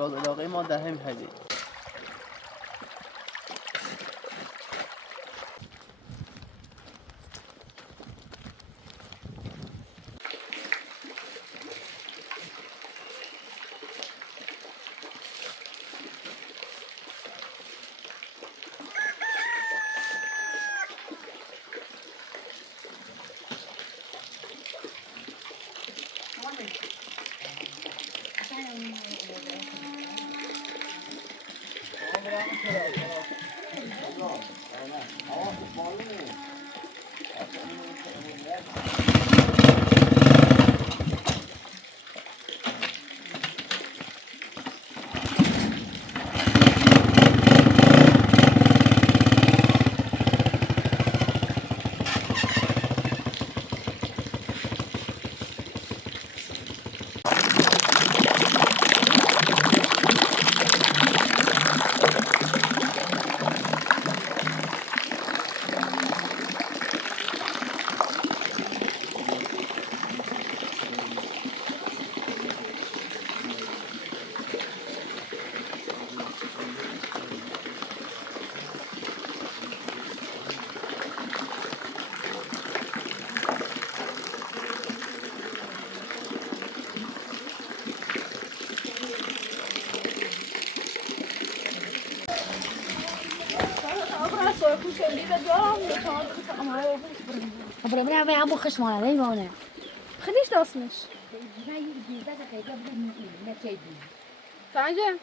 از علاقه ما در همین حدی. Aber wir haben ja auch geschmollen, nee wonen. خليش ناصمش. ما يجي ده كده ما كيدي. فعجب.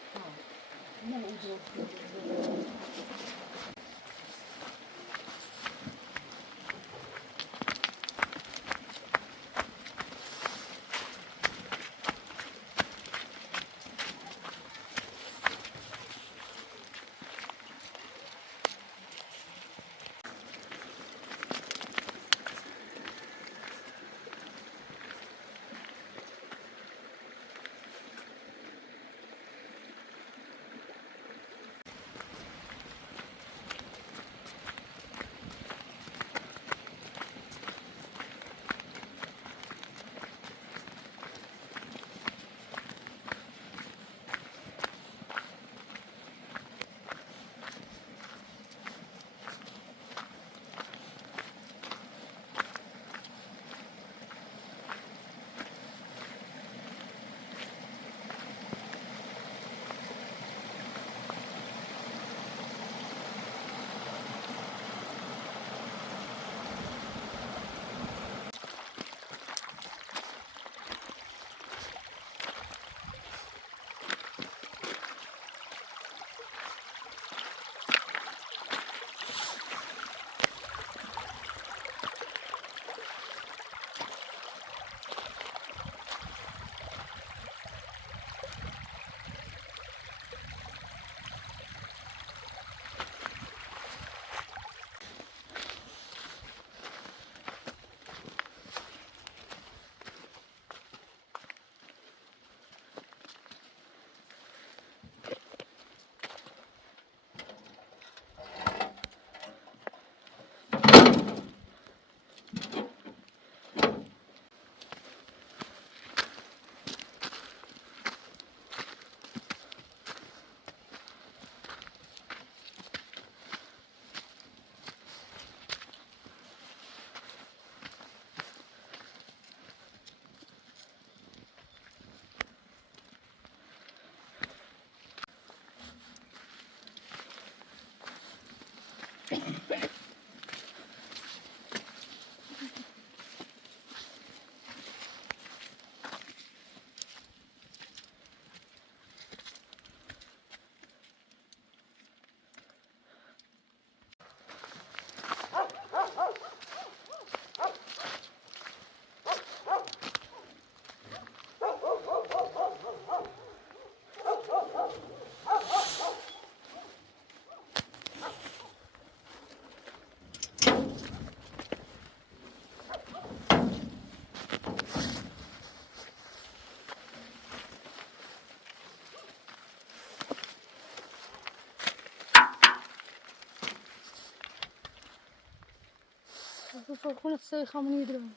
فرخون الصيخة من يدرون.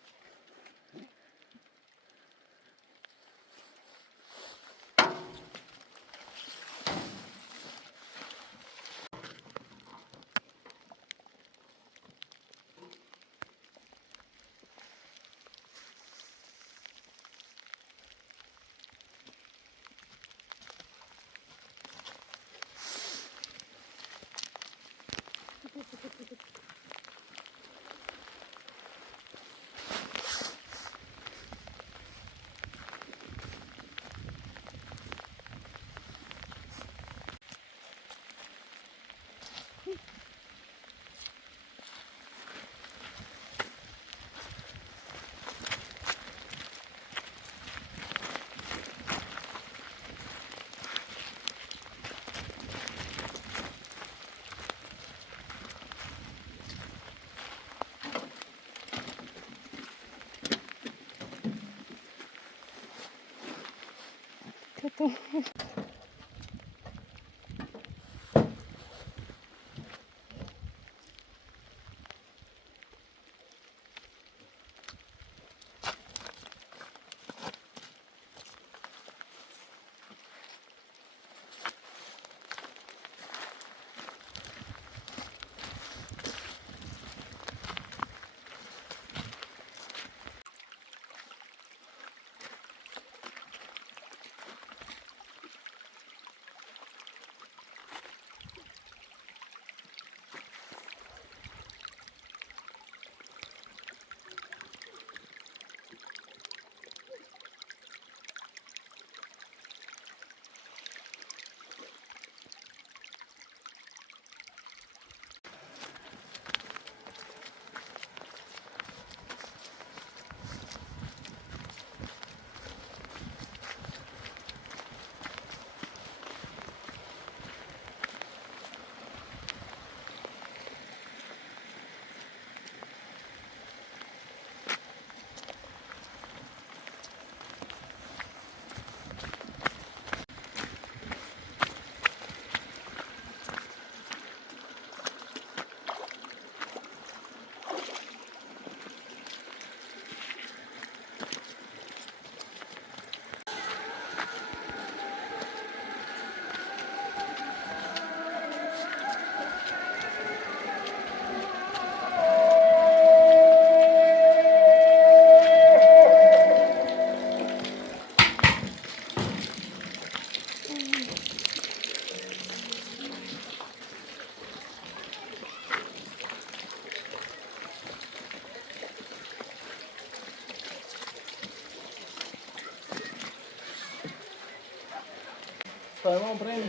Parmağım buraya mı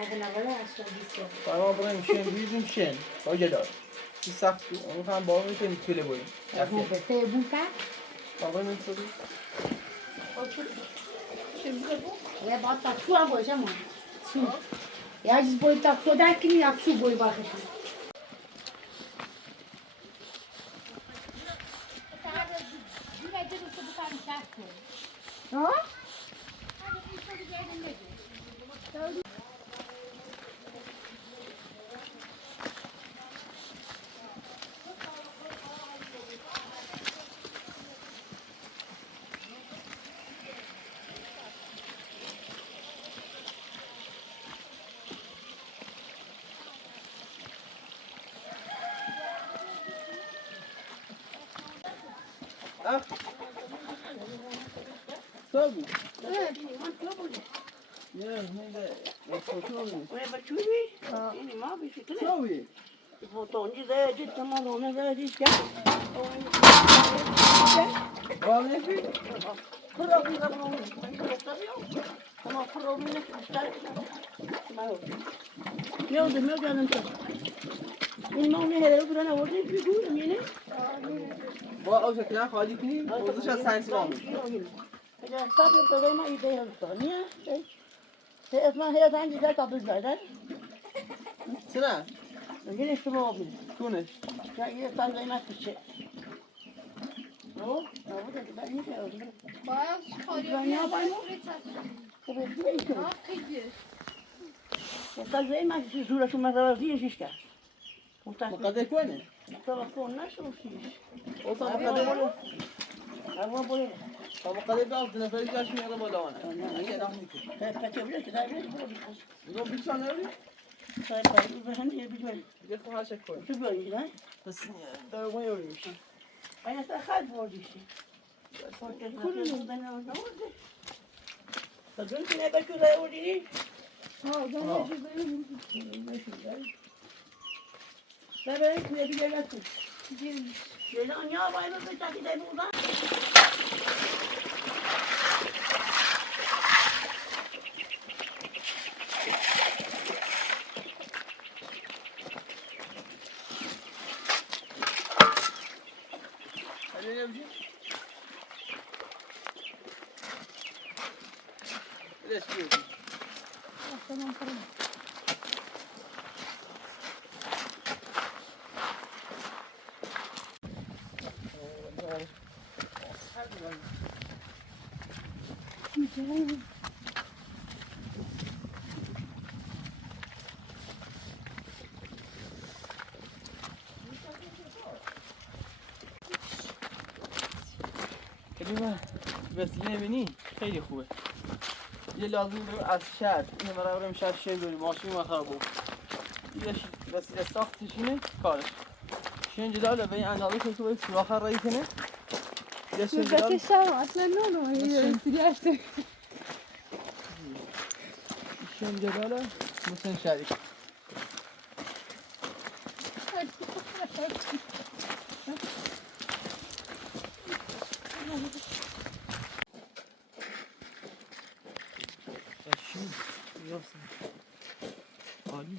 هذا نقلا أشوف بيسير. parmağım buraya mı büyüdüm şen. Hoca da. Siz saktı. Onu kan bağlı için tüyle boyun. مو بتي بونكا. Baba ne söyledi? يا بعطا شو أبغى جمع. شو. يا جز بوي تاكو داكني يا شو بوي باكش. ها؟ Ah. Tabii. Evet. Ya ne de. Fotoğrafı. Ой, бачули? Или ма би си кле. Tabii. Фотонди да еди тама роне да еди ска. Bağlı ne fi? Проби на роне. Тама проби на ста. Meu de meu canım ta. İnmam ne hele durana orada bir gün yine. Bu avcıklar hadi ki. Orada şans sayensi var mı? Ya tabii programa ide yazdı. Niye? Te esma hele sen gider kapı zaten. Sıra. Yine şu oldu. Konuş. Ya yine sen de inek bir şey. O, bu da ben ne diyorum? Bayağı çıkarıyor. Ben ne yapayım? Evet, ne işin? Ha kıyı. Está bem, mas se jura que uma delas ia giscar. Não está Bu kadar koyun. Estava com nasce ou fiz? O zaman bu kadar. Agora vou ir. Ama kadar bir altına böyle yaşmıyor araba da var. Ne rahmi ki. Para te ver, te dá ver. Bu bir tane öyle. Sai para o verão e bir ver. Bir de her şey koy. Tu böyle né? Nasıl ya? Daha var öyleymiş. Aí essa rádio pode ir. Porque não dá nada. Tá vendo que não é para que eu olhe? Ha ben Ha. de cüzdanım. Tá bem, que eu ia ver aqui. Girmiş. Não, não, vai ver que aqui deve mudar. Hadi ne yapacağız? Resmi. Tamam tamam. علیمه وسیله بینی خیلی خوبه. یه لازم بریم از شهر اینه مرا بریم شهر شهر بریم ماشین ما خراب بود. یه وسیله ساختش اینه کارش. شین جداله به این اندازه که تو باید سوراخ رایی کنه. یه شین جدال شب اصلا نه یه سری هست. شین جداله مثل شریک. شین یاسم عالی.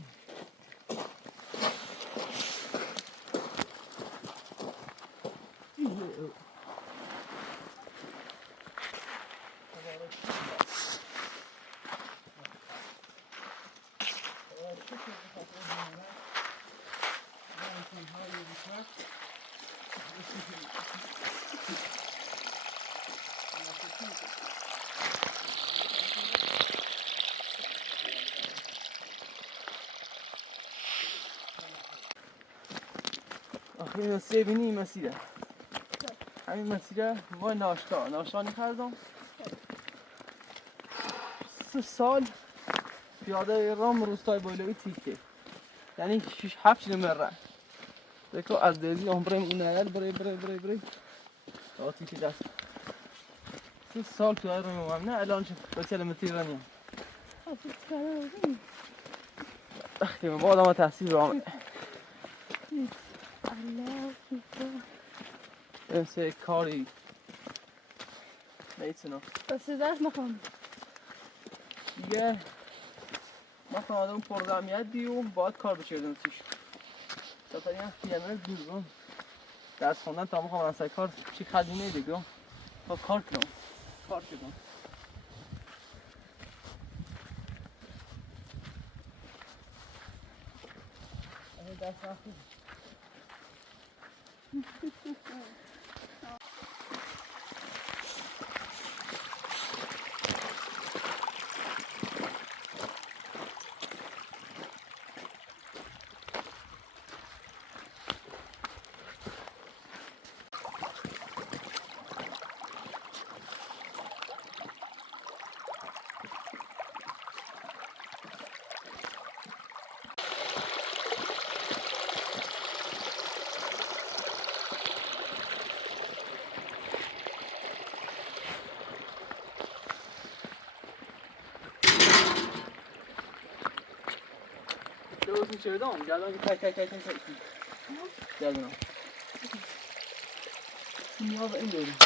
آخه این مسیره بینی این مسیره همین مسیره ما ناشتا نکردم 3 سال پیاده رام روستای بایلوی تیکه یعنی 6-7 کیلومتر دیگه از دیزی هم بریم اون نیال بری تا تیکه دست 3 سال پیاده رام نه الان چه 2 کیلومتر رانیم اخی ما آدم تحصیل رام این سه کاری میتونم بس درس نخوام. دیگه ما خانواده اون پرزمیت دیو باید کار بشیردن توش تا این خیامه دورم درس خوندن تا ما خواهد کار چی خدینه دیگه با کار کنم دست نخود درست می‌چردم جلوی تای جلوی نیاز این داریم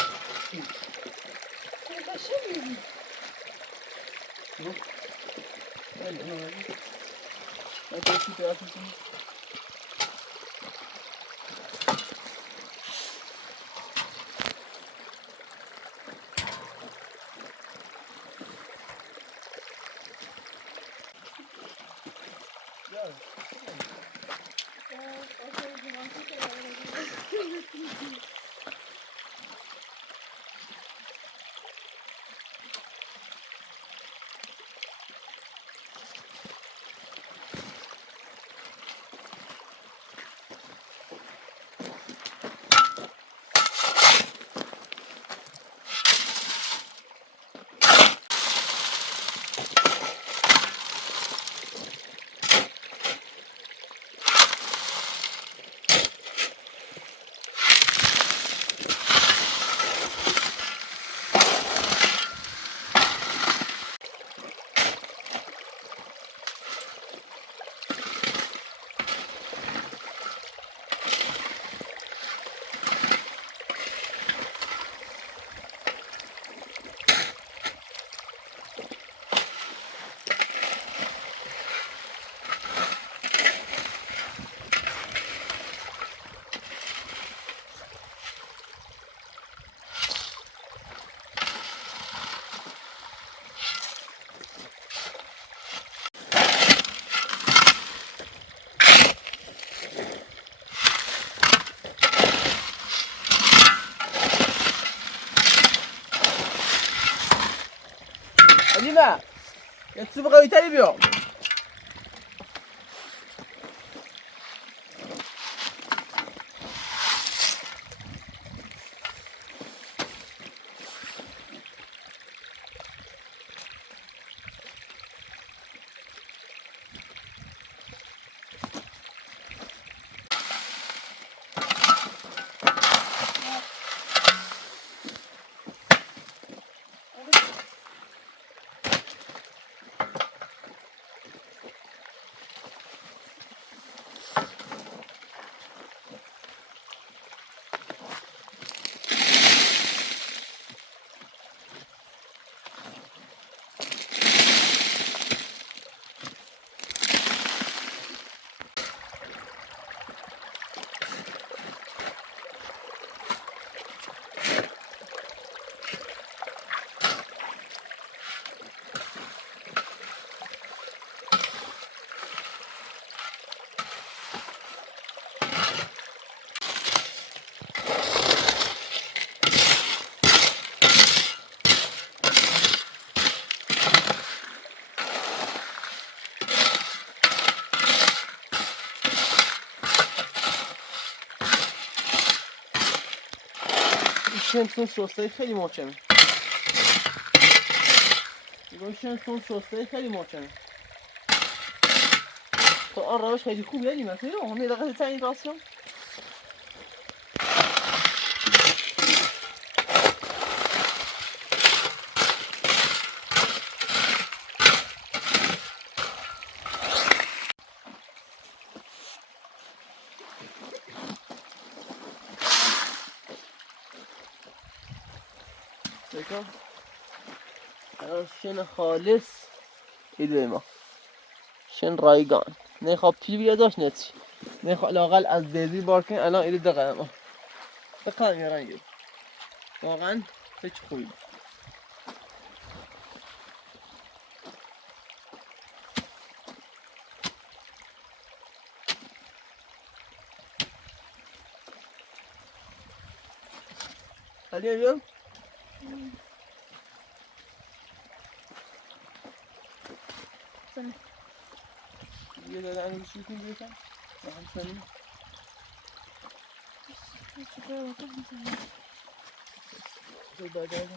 علیمه یه چوب قوی تری بیام شمسون شسته خیلی محکمه. نگاه شمسون شسته خیلی محکمه. تو آن روش خیلی خوبیه دیگه. همه دقیقه تا این راسیون. دیگه شن خالص ایده ما شن رایگان نه خواب تیل بیاد داشت نتی نه خواب لاقل از دیزی بارکن الان ایده دقیقه ما بقیه میرنگی واقعا هیچ خوبی علی بیا یه داده همین چی کنی بیشتر؟ نه هم سنی. چه داده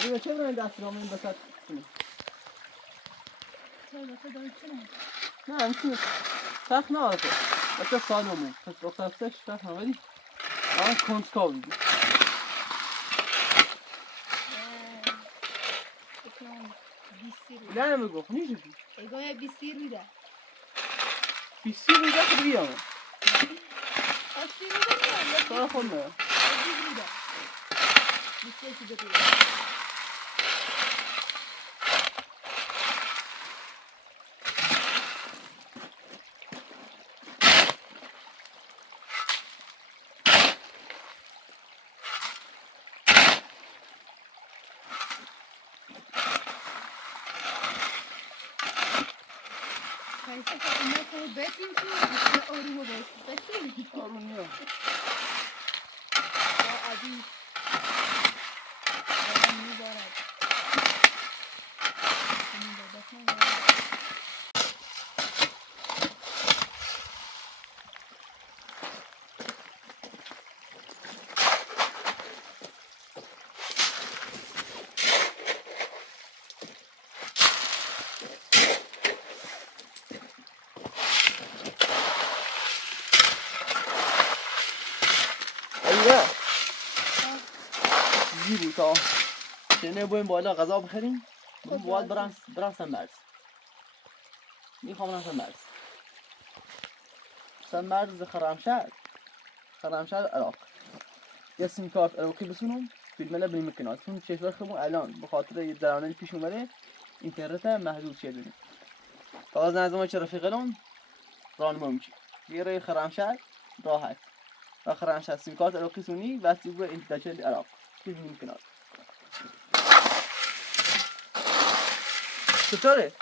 علی چه برای دست رامین بسات کنی؟ نه همچنین سخت نه آره بچه سالمون پس دخترستش سخت نویدی آن کنسکاو بیدی نه نمیگو نیجی بی اگه بیسی رویده بیسی رویده خود بیامه اصلی رویده سال خود نه بیسی رویده بیسی چیزه رویده کایسه که اما تو بتیم چی بیسی آرومو باید بسی آرونی ها عادی دارم میبارد این دادت نمیبارد ایوه زیبو تا شنه بایم بالا غذا بخوریم باید برم سنبرز میخوام برم سنبرز سنبرز خرمشهر عراق یه سیم کارت عراقی بسونم فیلمله بالمكنات چون کشور خودمون الان به خاطر یه درانه پیش اومده اینترنت محدود شده فقط نظام چه رفیقلون راهنما میشه یه خرمشهر راحت و خرمشهر سیم کارت عراقی سونی واسه به اینترنت عراق بالمكنات چطوره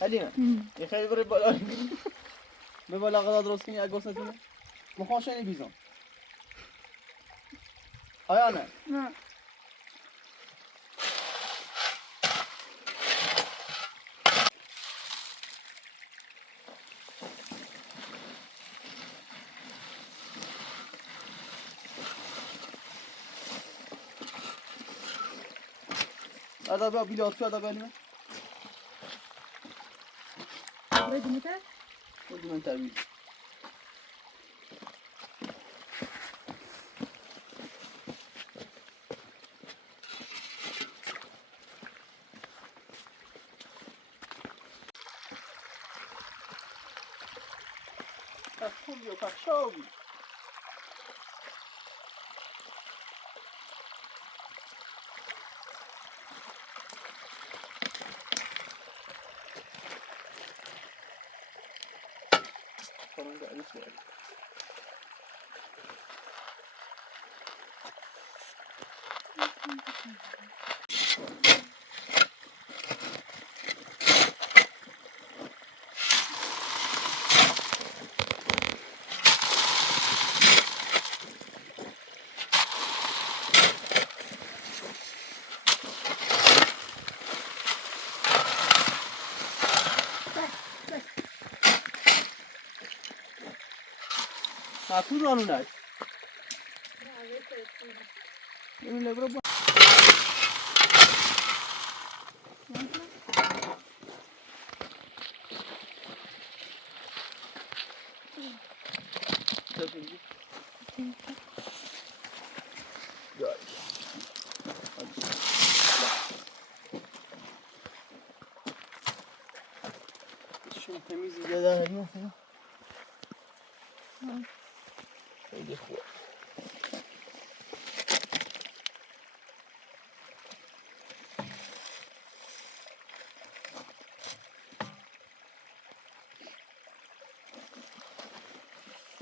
حلیمه یه خیلی بره بالا به بالا غذا درست کنی اگه گوستونه مخاشنی بیزم آیا نه نه هذا بقى بيلي شو هذا بقى لي برای دیمیتر ودي من تابي Julio Cachorro. خورم بعدش باید مفهوم رانونش این لبرو با شون تمیزی زدن این مثلا خیلی خوب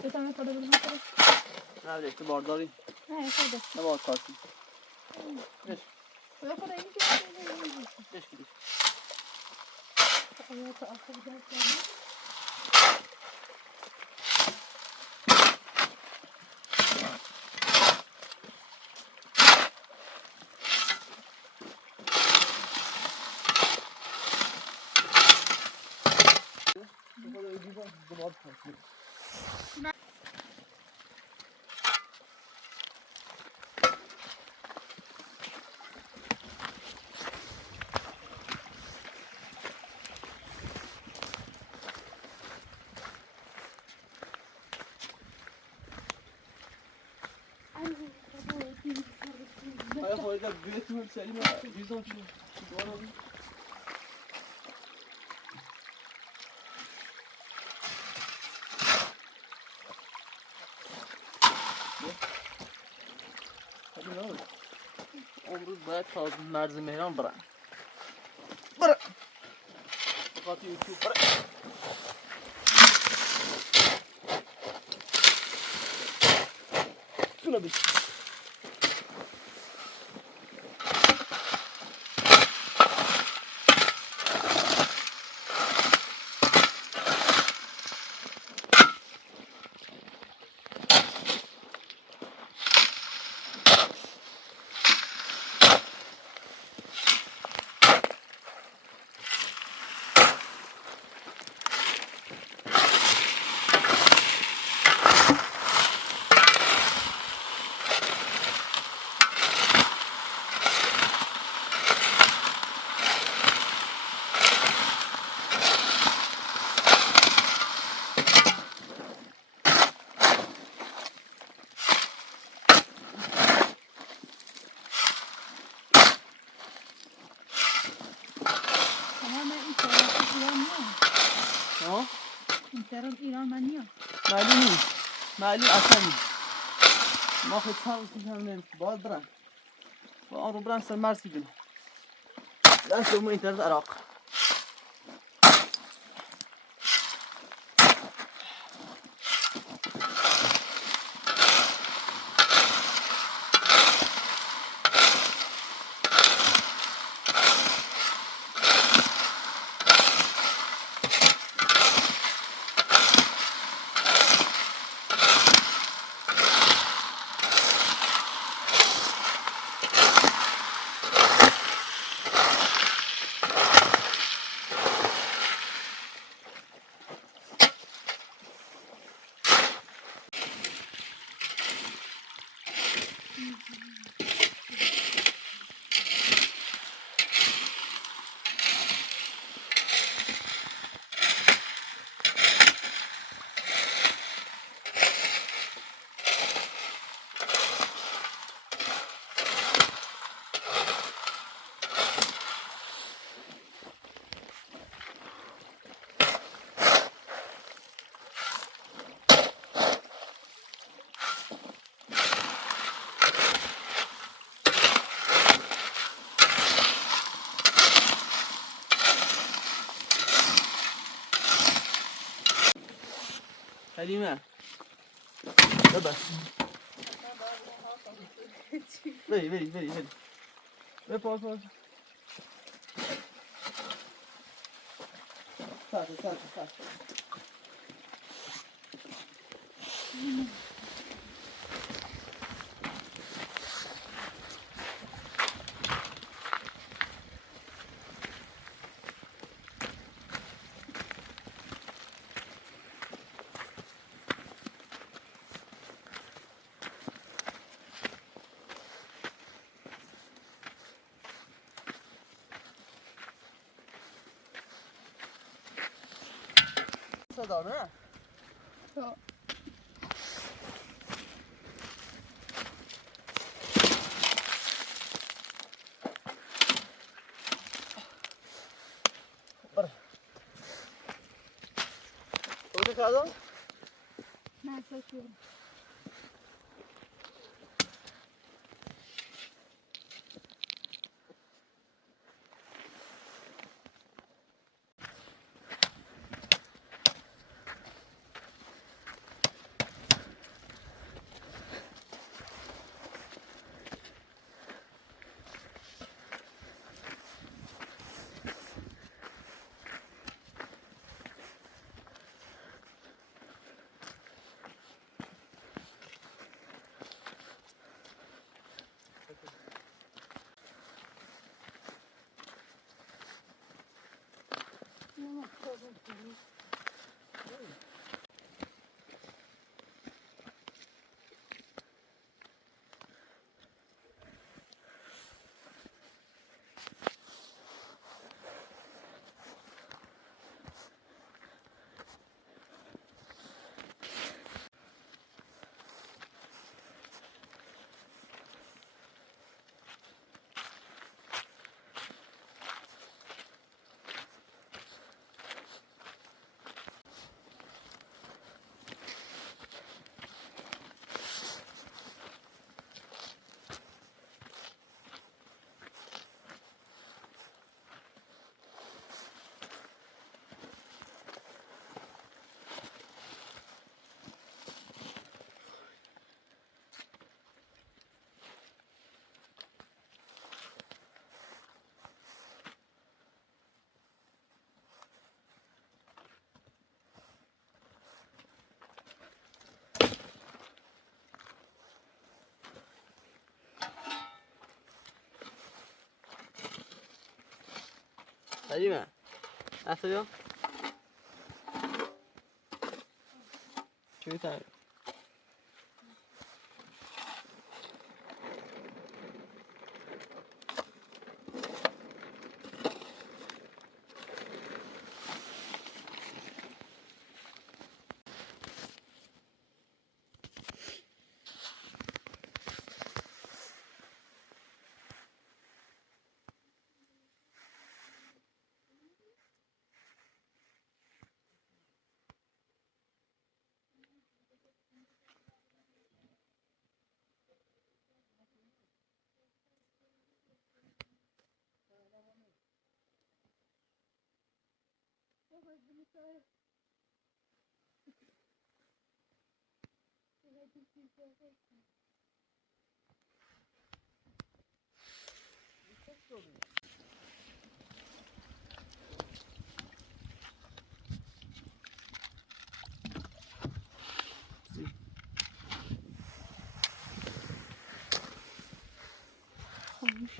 بتونم خدا بزنم نه دیگه بارداری نه خدا نه باید کارتی بش خدا خدا این که بش کدیش خدا تا آخر جلسه آیا خواهید بیرت هم سریع بیزم چون دوارا بید امروز باید تا مرز مهران برن برن بخاطر یوتیوب برن تونه بید اینترنت ایران من نیام معلوم نیست معلوم اصلا نیست ما خود سر رسید هم نمید باید برن با آن رو برن سر مرسی بینه دست دومو اینترنت عراق سلیمه ببس بری بپاس ساعت صدا نه تو کردم؟ نه شکر سلیمه اصلا بیا چوی تنگ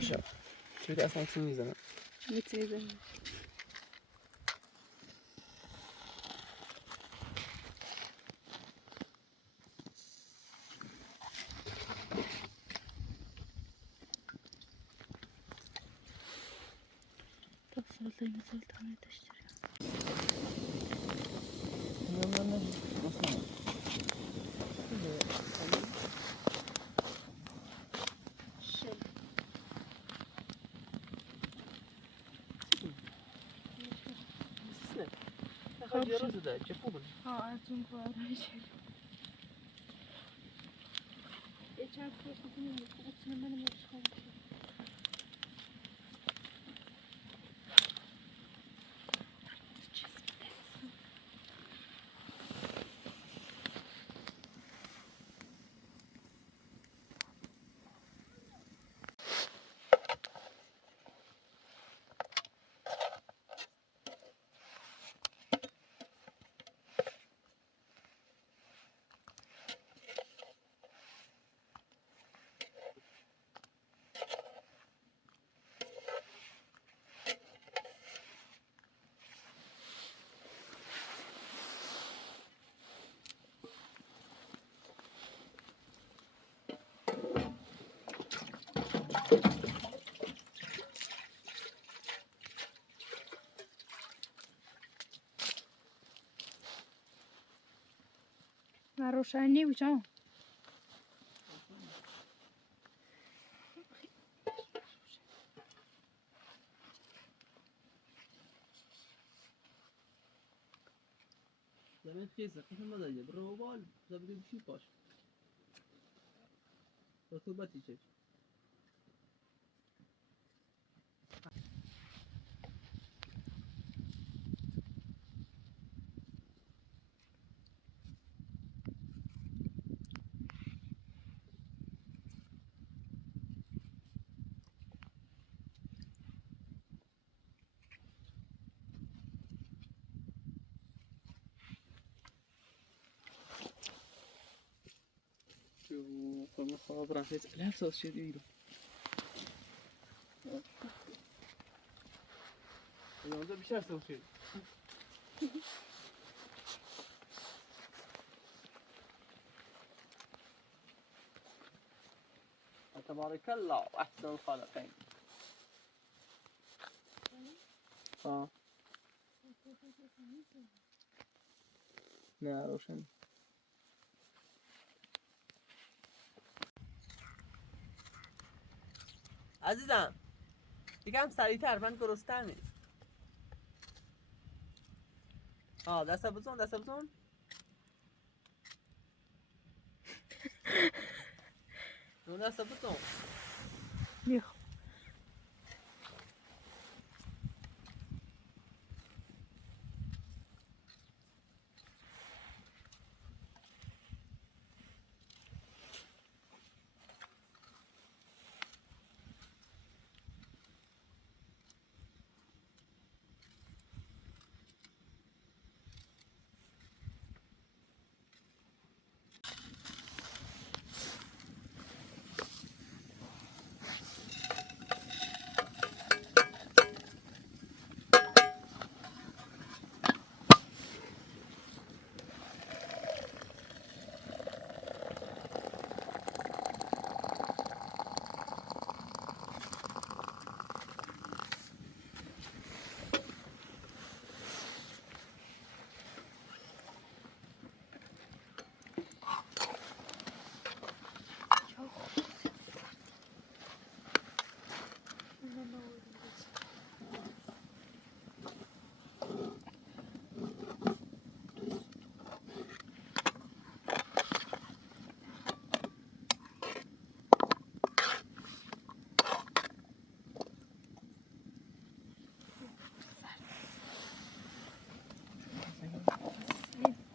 شب چوی اصلا چی میزنم میتونی تا سالتای مثل تانه داشتری خیلی روز ده چه خوبه ها از اون کارش یه چند فرصت نمیخواد اصلا من مشغول من روشنی بچم. زمین خیزه قسم نداره برو بال زمین بشی باش رطوبتی چش شو فما خبر هيك لا صوت شيء ديرو انا ده بيشار صوت شيء تبارك الله احسن الخالقين نه روشن عزیزم یکم سریعتر من گرسنه‌ام دست بزن اون دست بزن بیخ.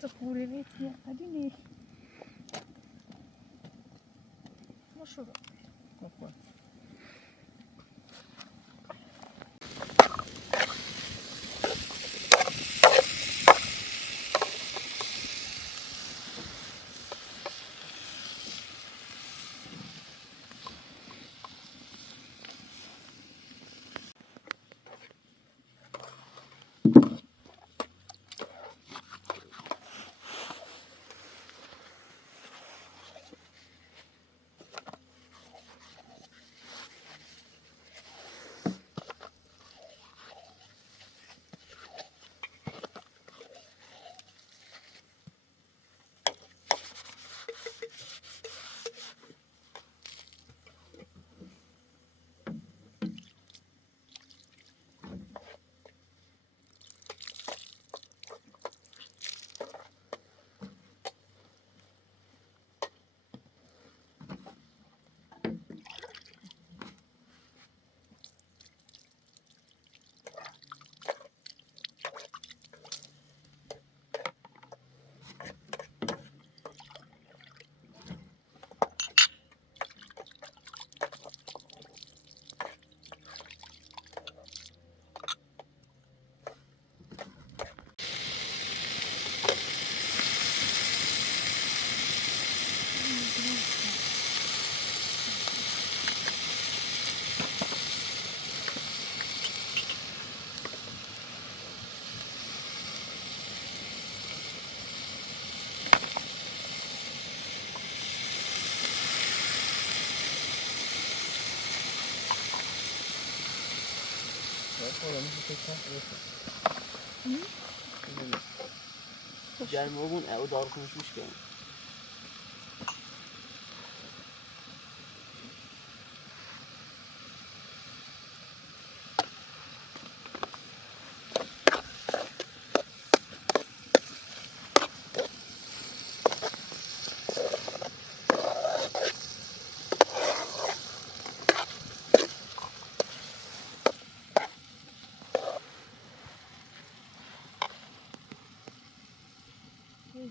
تقولي لي يا قديني ما شو گرم بگون او دار کنش میش کنم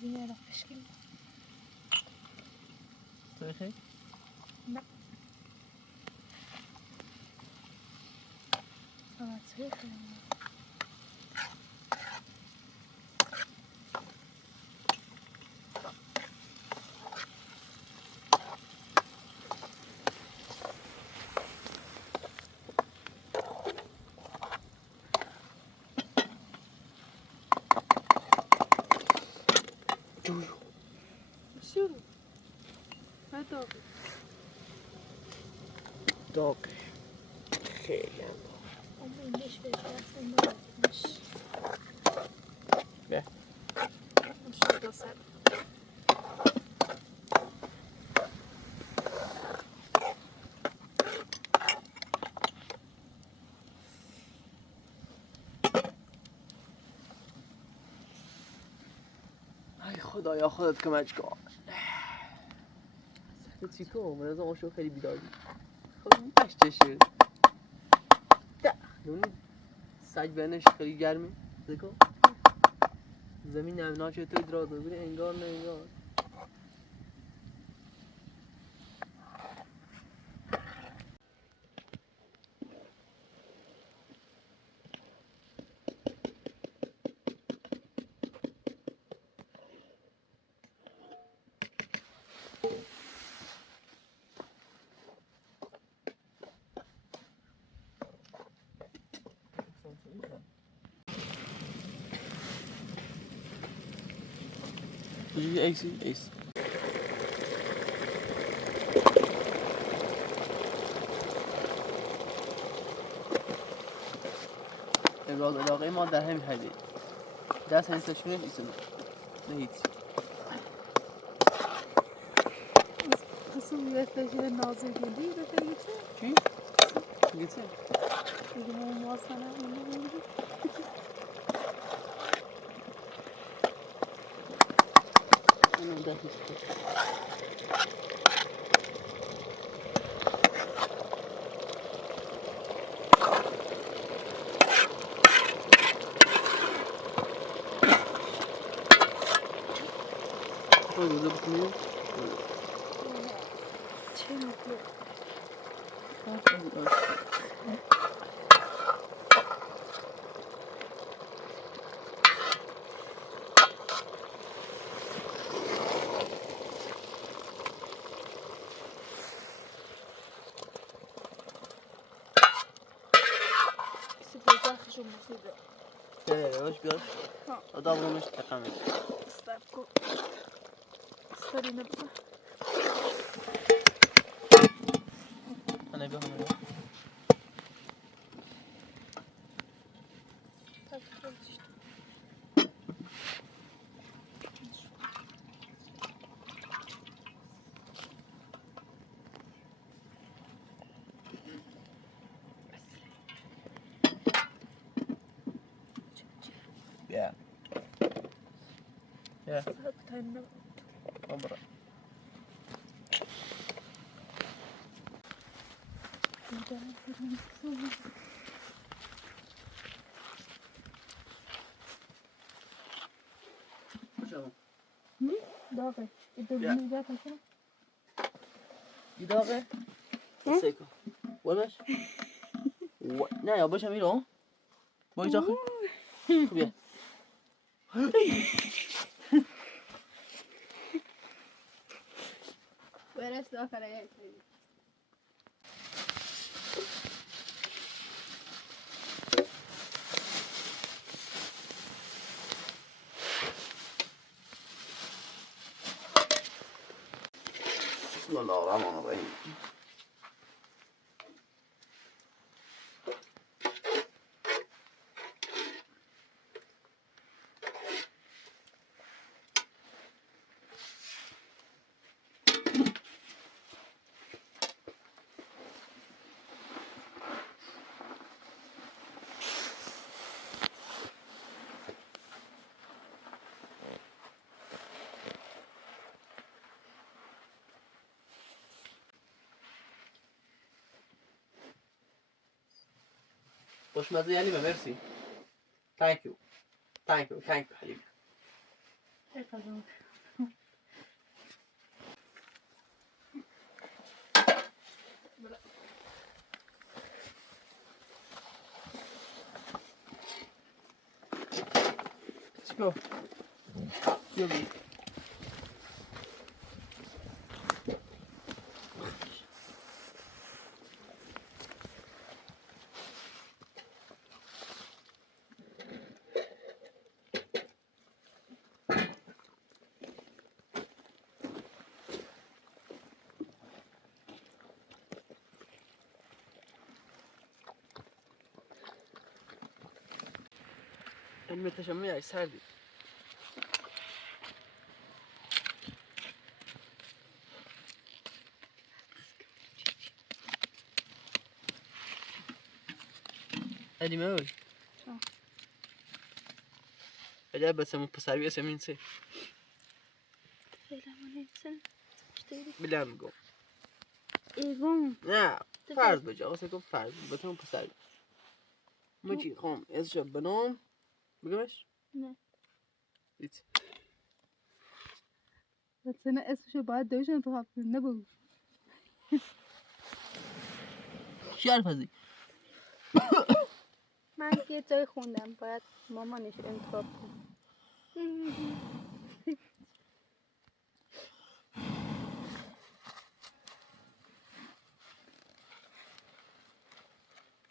یه را پشکیم تریخی؟ نه آه تریخی جویو شو هدو داغ خیلی هم اون بهش بهتر نمیش به مش دو سر ای خدایا خودت کمک کن تو چی کن؟ من از آن شو خیلی بیداری خب بشته شد دونی سگ بینش خیلی گرمه دکو زمین نمینا چطور دراز ببینه انگار نه انگار ایس ابراز علاقه ما در همین حدی دست همین تشمیل ایسونه نه هیچ Nasıl üreticiye nazır geliyor da şey geçiyor. چی؟ گیته Dedim olmaz sana onu böyle. اینو ده هیچ خود روزه بکنیم Şey yapıyor. Süper kışım mutludur. yavaş biraz davranış takam et. İster ko. İster yine bu. Ana bir hamle. Takip işte. Yeah. Yeah. Hakikaten Dobra. Tamam. داغه الدبلوم ده فاكره داغه؟ سیکو. ولش؟ نه یا باشه میرو. باش داخل. بیا. برس داخل یک بسم الله الرحمن الرحیم. خوشمزه یعنی مرسی. Thank you. Thank you حبیبی. چیکار؟ بیا بیا. این متشمی ای سردی. علیمه اوی. اجازه بس مو پسری اسمین سه. بلم گو. ایگون. نه فرض بجا واسه گفت فرض بتون پسری. مچی خام ازش بنام بگمش؟ نه. هیچ. مثلا اسمشو باید دوش انتخاب کنی نبود. چی حرف ازی؟ من یه جای خوندم باید مامانش انتخاب کنه.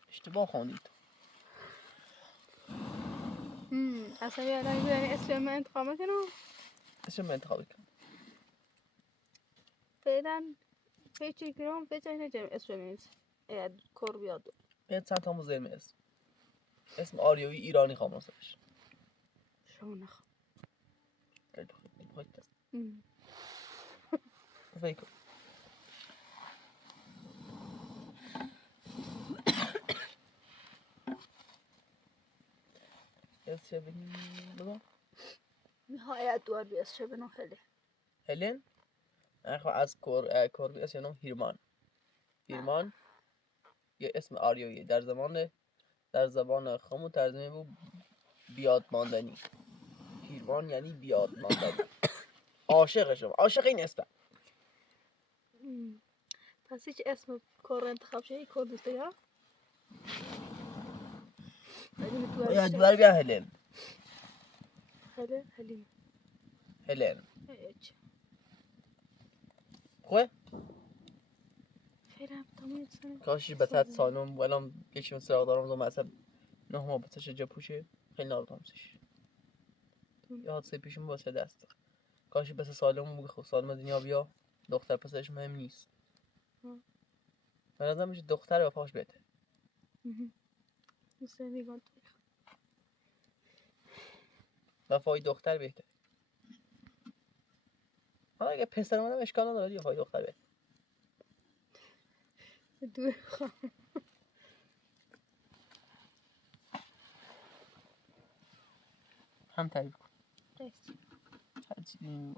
اشتباه خوندید. اصلا یادم میدونی اسم من انتخاب کنم. اسم من انتخاب کنم. فعلا فکر کنم فکر نکنم اسم نیست. اید کار بیاد. یه چند تا موزه اسم. اسم آریوی ایرانی خوام راستش. شو نخ. فکر اسم بگو. نهایت دوار بی اسم بنو خیلی. هلن اخو از کور اسم نام هیرمان یه اسم آریویی در زبان خمو ترجمه بود بیاد ماندنی. هیرمان یعنی بیاد ماندنی. عاشقشم عاشق این اسم. پس هیچ اسم کار انتخاب شده کار دوست دارم. یا دوار بیا هلن. هلن. خواه؟ فعلا تمام سنه. کاشی بتات سالم ولام یکی من سراغ دارم زمان اصلا نه ما بتش جا پوشه خیلی ناردامسش. یا حادثه پیشم واسه دست. کاشی بس سالم بود خب سالم دنیا بیا دختر پسرش مهم نیست. من ازم میشه دختر وفاش بده. میگم وفای دختر بهتره. حالا اگه پسر منم اشکال نداره وفای دختر بهتره. دور خواهم. هم تعریف کن. دستی.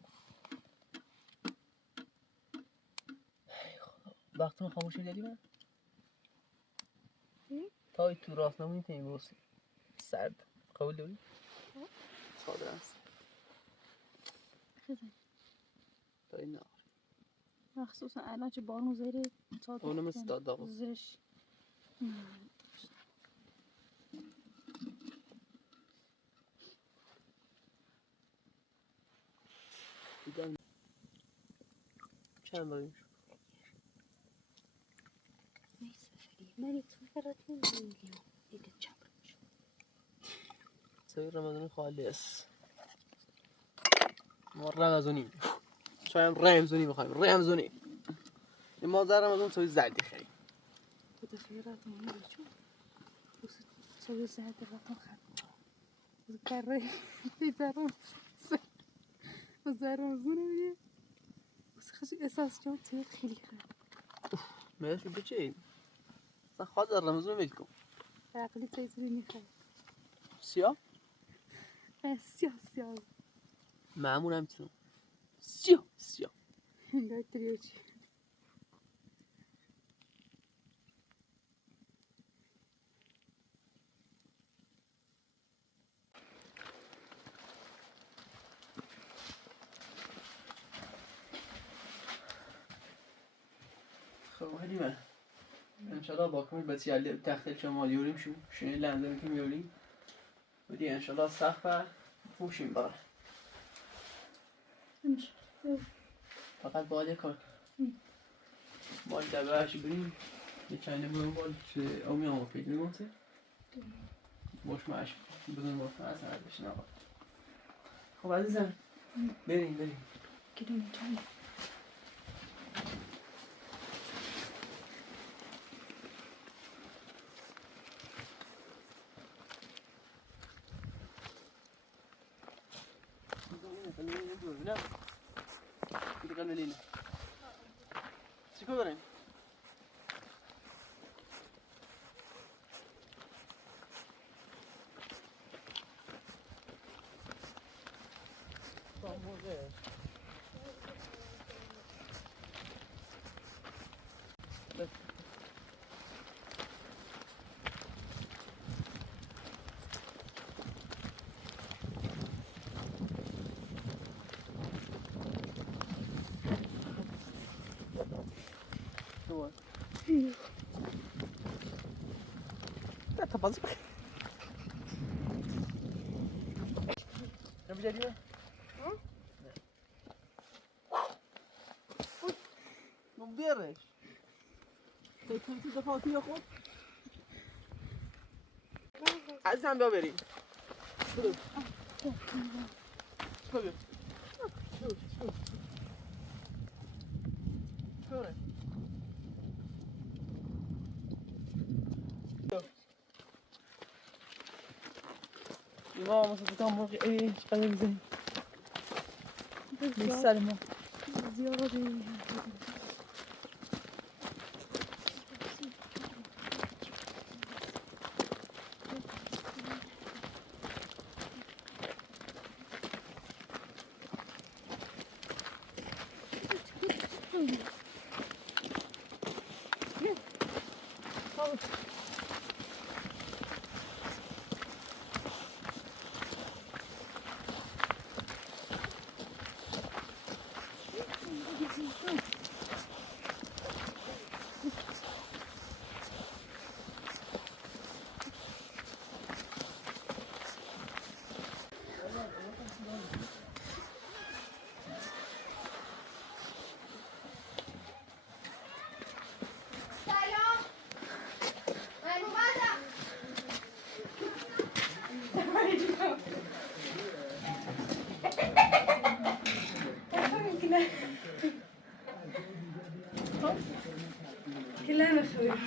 وقتی خاموشی داری من؟ تا تو راست نمونی تا این برسی سرد قبول داری؟ ساده است خیلی. تا این نه مخصوصا الان چه بارون زیره ساده اونم استاد آقا زیرش دیدم چند باریم شد من تو فرات نمیدونم دیگه چند شد سوی رمضان خالص ما رمضانی شاید رمضانی بخوایم رمضانی این ما در رمضان سوی زردی خیلی بوده خیرات مونده چون سوی زرد رفتم خد کاره بیدارم زرم زونه خشی احساس جان توی خیلی خرد میشو بچه اصلا خواهد در رمضان ویل کن رقلی تیزی میخواد سیاه؟ سیاه معمول هم چون سیاه انگار تریوچی خب حلیمه انشالله با کمی بسیاری تخت شما یوریم شو لنده میکنیم یوریم ودی انشالله سخت فوشیم برای فقط باید یک کار باید دبرش بریم یه چنده بریم باید اومی هم پیدا میمونده باش معش بدون باید اصلا ازش نباید خب عزیزم بریم گیریم چند چیکار داریم؟ لا تبازي نبي جديدة مبيرش تكنتي دفعتي يا خود عزام بیا بریم ما مصدقا مرغي ايش قليل زين بالسلمة زیارت كلها مخوي ايش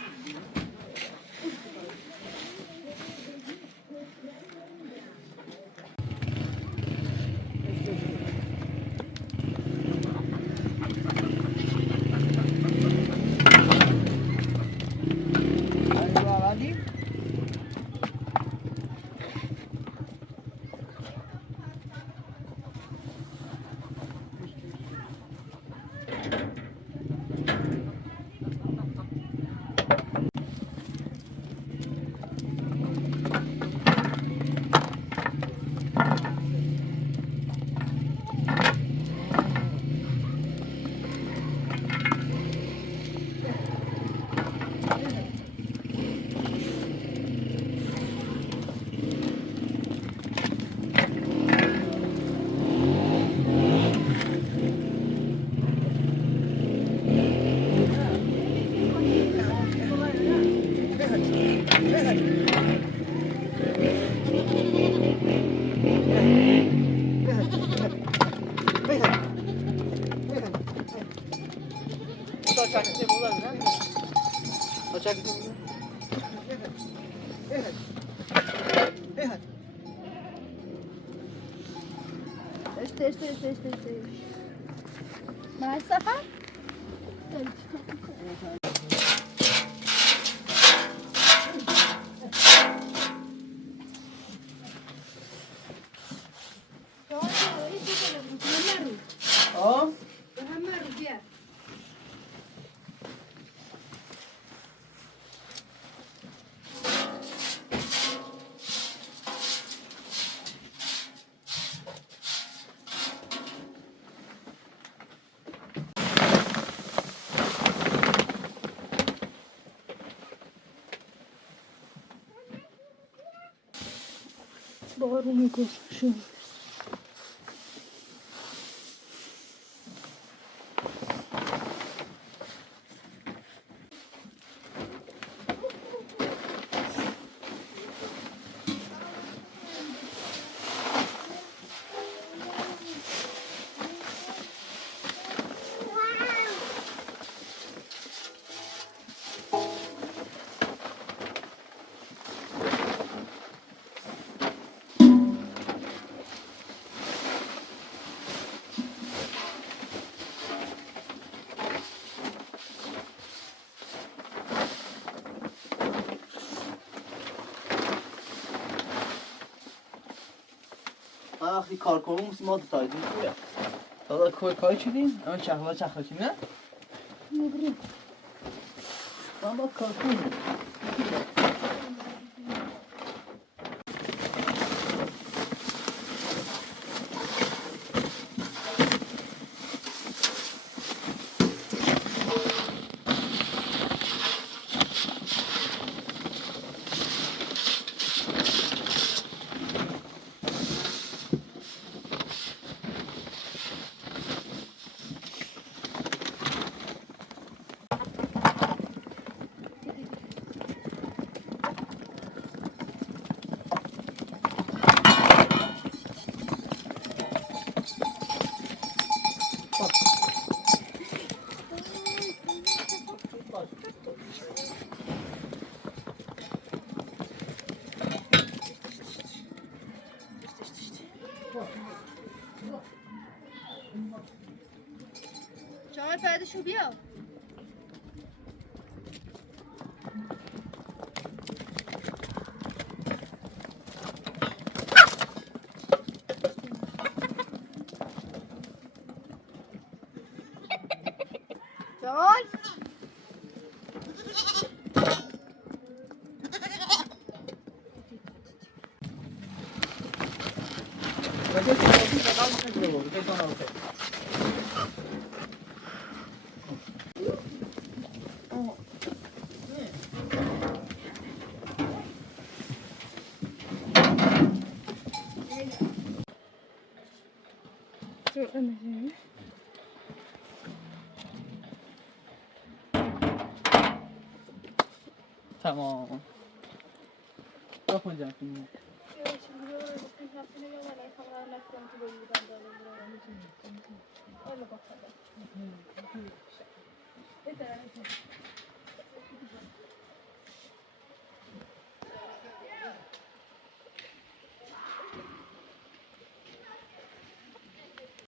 مع السفر اه بارون گذشت. وقتی کار کنیم ما دو تایدیم خوبه دادا کاری چیدیم؟ اما چخلا چی نه؟ نبریم. من با کار کنیم جامعه پردشو بیا. جان تمام بخون کنیم